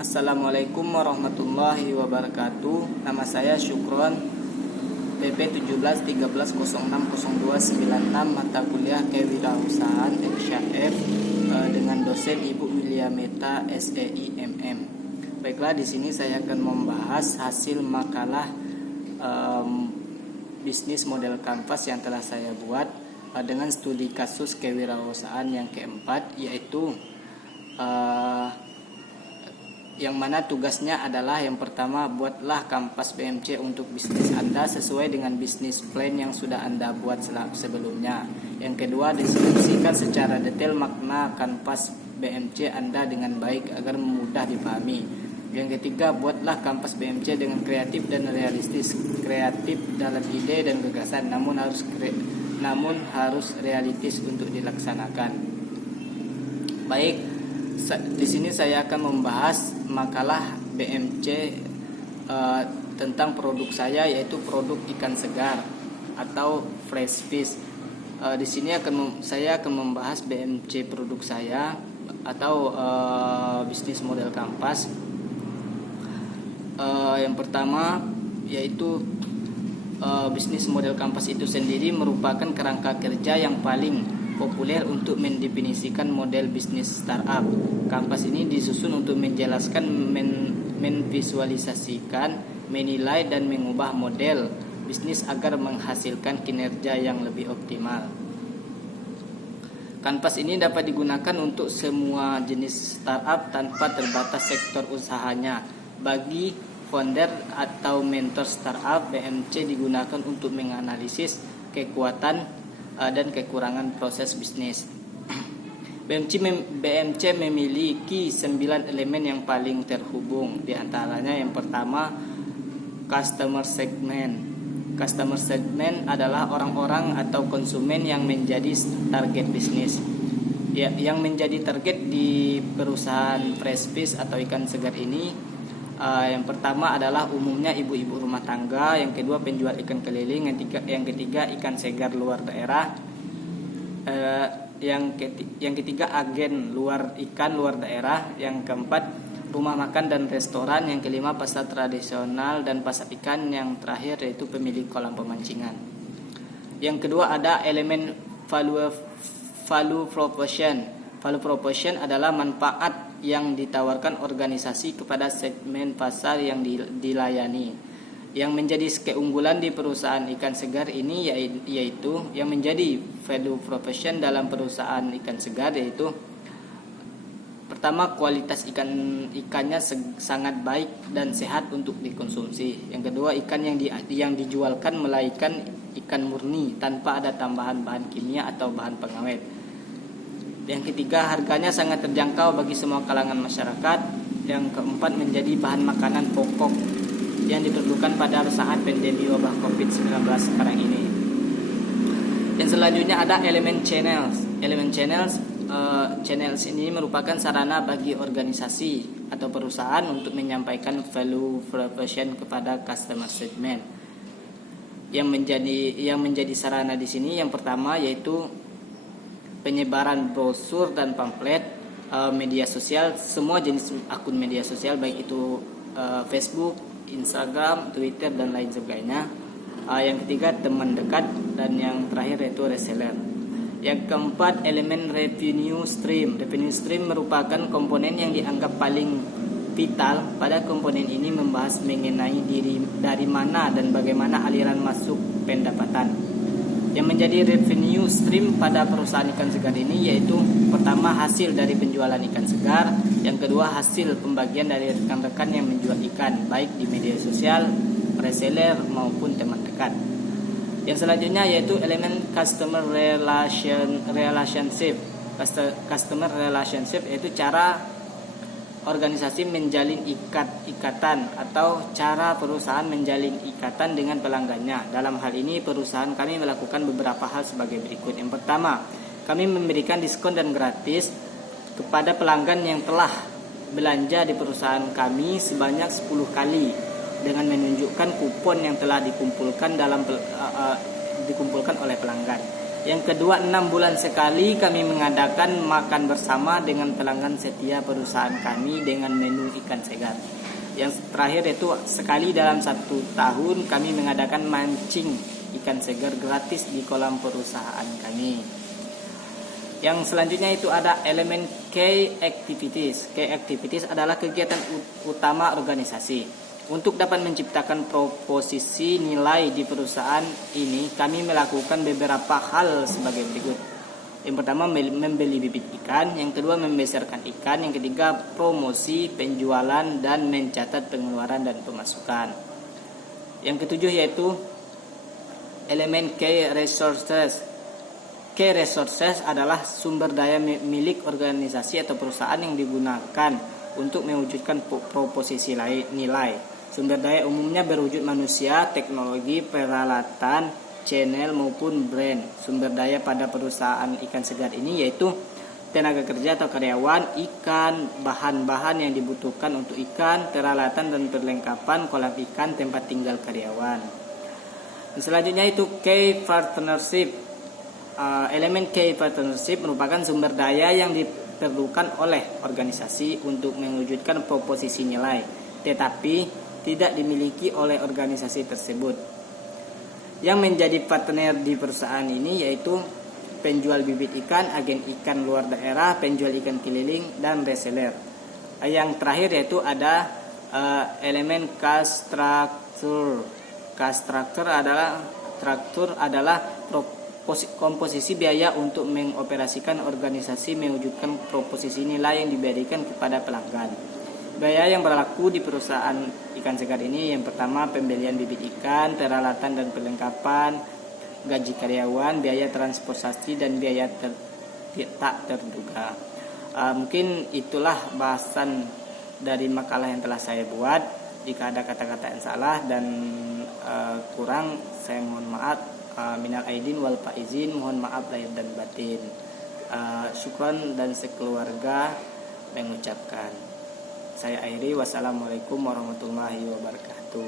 Assalamualaikum warahmatullahi wabarakatuh. Nama saya Syukron, PP 1713060296, mata kuliah Kewirausahaan XYF dengan dosen Ibu Williameta SEIMM. Baiklah, di sini saya akan membahas hasil makalah bisnis model kanvas yang telah saya buat dengan studi kasus kewirausahaan yang keempat, yaitu yang mana tugasnya adalah yang pertama, buatlah kanvas BMC untuk bisnis Anda sesuai dengan bisnis plan yang sudah Anda buat sebelumnya. Yang kedua, deskripsikan secara detail makna kanvas BMC Anda dengan baik agar mudah dipahami. Yang ketiga, buatlah kanvas BMC dengan kreatif dan realistis. Kreatif dalam ide dan gagasan, namun harus realistis untuk dilaksanakan. Baik, di sini saya akan membahas makalah BMC tentang produk saya, yaitu produk ikan segar atau fresh fish. Di sini saya akan membahas BMC produk saya atau bisnis model kanvas. Yang pertama yaitu bisnis model kanvas itu sendiri merupakan kerangka kerja yang paling populer untuk mendefinisikan model bisnis startup. Kanvas ini disusun untuk menjelaskan, menvisualisasikan, menilai dan mengubah model bisnis agar menghasilkan kinerja yang lebih optimal. Kanvas ini dapat digunakan untuk semua jenis startup tanpa terbatas sektor usahanya. Bagi founder atau mentor startup, BMC digunakan untuk menganalisis kekuatan dan kekurangan proses bisnis. BMC memiliki 9 elemen yang paling terhubung. Di antaranya yang pertama, customer segment. Customer segment adalah orang-orang atau konsumen yang menjadi target bisnis. Yang menjadi target di perusahaan fresh fish atau ikan segar ini, yang pertama adalah umumnya ibu-ibu rumah tangga, yang kedua penjual ikan keliling, yang ketiga ikan segar luar daerah, yang ketiga agen ikan luar daerah, yang keempat rumah makan dan restoran, yang kelima pasar tradisional dan pasar ikan, yang terakhir yaitu pemilik kolam pemancingan. Yang kedua ada elemen value proposition. Value proposition adalah manfaat yang ditawarkan organisasi kepada segmen pasar yang dilayani. Yang menjadi keunggulan di perusahaan ikan segar ini yaitu yang menjadi value proposition dalam perusahaan ikan segar, yaitu pertama, kualitas ikannya sangat baik dan sehat untuk dikonsumsi. Yang kedua, ikan yang dijualkan melainkan ikan murni tanpa ada tambahan bahan kimia atau bahan pengawet. Yang ketiga, harganya sangat terjangkau bagi semua kalangan masyarakat. Yang keempat, menjadi bahan makanan pokok yang diperlukan pada saat pandemi wabah COVID-19 sekarang ini. Yang selanjutnya ada elemen channels. Elemen channels ini merupakan sarana bagi organisasi atau perusahaan untuk menyampaikan value proposition kepada customer segment. Yang menjadi sarana di sini yang pertama yaitu penyebaran brosur dan pamflet, media sosial, semua jenis akun media sosial, baik itu Facebook, Instagram, Twitter dan lain sebagainya. Yang ketiga teman dekat, dan yang terakhir yaitu reseller. Yang keempat, elemen revenue stream. Revenue stream merupakan komponen yang dianggap paling vital. Pada komponen ini membahas mengenai dari mana dan bagaimana aliran masuk pendapatan. Yang menjadi revenue stream pada perusahaan ikan segar ini yaitu pertama, hasil dari penjualan ikan segar, yang kedua hasil pembagian dari rekan-rekan yang menjual ikan baik di media sosial, reseller maupun teman dekat. Yang selanjutnya yaitu elemen customer relationship. Customer relationship yaitu cara organisasi menjalin ikatan atau cara perusahaan menjalin ikatan dengan pelanggannya. Dalam hal ini perusahaan kami melakukan beberapa hal sebagai berikut. Yang pertama, kami memberikan diskon dan gratis kepada pelanggan yang telah belanja di perusahaan kami sebanyak 10 kali dengan menunjukkan kupon yang telah dikumpulkan oleh pelanggan. Yang kedua, 6 bulan sekali kami mengadakan makan bersama dengan pelanggan setia perusahaan kami dengan menu ikan segar. Yang terakhir itu sekali dalam 1 tahun kami mengadakan mancing ikan segar gratis di kolam perusahaan kami. Yang selanjutnya itu ada elemen key activities. Key activities adalah kegiatan utama organisasi. Untuk dapat menciptakan proposisi nilai di perusahaan ini, kami melakukan beberapa hal sebagai berikut. Yang pertama, membeli bibit ikan. Yang kedua, membesarkan ikan. Yang ketiga, promosi, penjualan, dan mencatat pengeluaran dan pemasukan. Yang ketujuh yaitu elemen key resources. Key resources adalah sumber daya milik organisasi atau perusahaan yang digunakan untuk mewujudkan proposisi nilai. Sumber daya umumnya berwujud manusia, teknologi, peralatan, channel maupun brand. Sumber daya pada perusahaan ikan segar ini yaitu tenaga kerja atau karyawan, ikan, bahan-bahan yang dibutuhkan untuk ikan, peralatan dan perlengkapan kolam ikan, tempat tinggal karyawan. Dan selanjutnya itu key partnership. Elemen key partnership merupakan sumber daya yang diperlukan oleh organisasi untuk mewujudkan proposisi nilai, tetapi tidak dimiliki oleh organisasi tersebut. Yang menjadi partner di perusahaan ini yaitu penjual bibit ikan, agen ikan luar daerah, penjual ikan keliling, dan reseller. Yang terakhir yaitu ada elemen cost structure. Cost structure adalah komposisi biaya untuk mengoperasikan organisasi mewujudkan proposisi nilai yang diberikan kepada pelanggan. Biaya yang berlaku di perusahaan ikan segar ini yang pertama pembelian bibit ikan, peralatan dan perlengkapan, gaji karyawan, biaya transportasi dan biaya tak terduga. Mungkin itulah bahasan dari makalah yang telah saya buat. Jika ada kata-kata yang salah dan kurang, saya mohon maaf. Minal aidin wal faizin, mohon maaf lahir dan batin. Syukran dan sekeluarga mengucapkan. Saya akhiri, wassalamualaikum warahmatullahi wabarakatuh.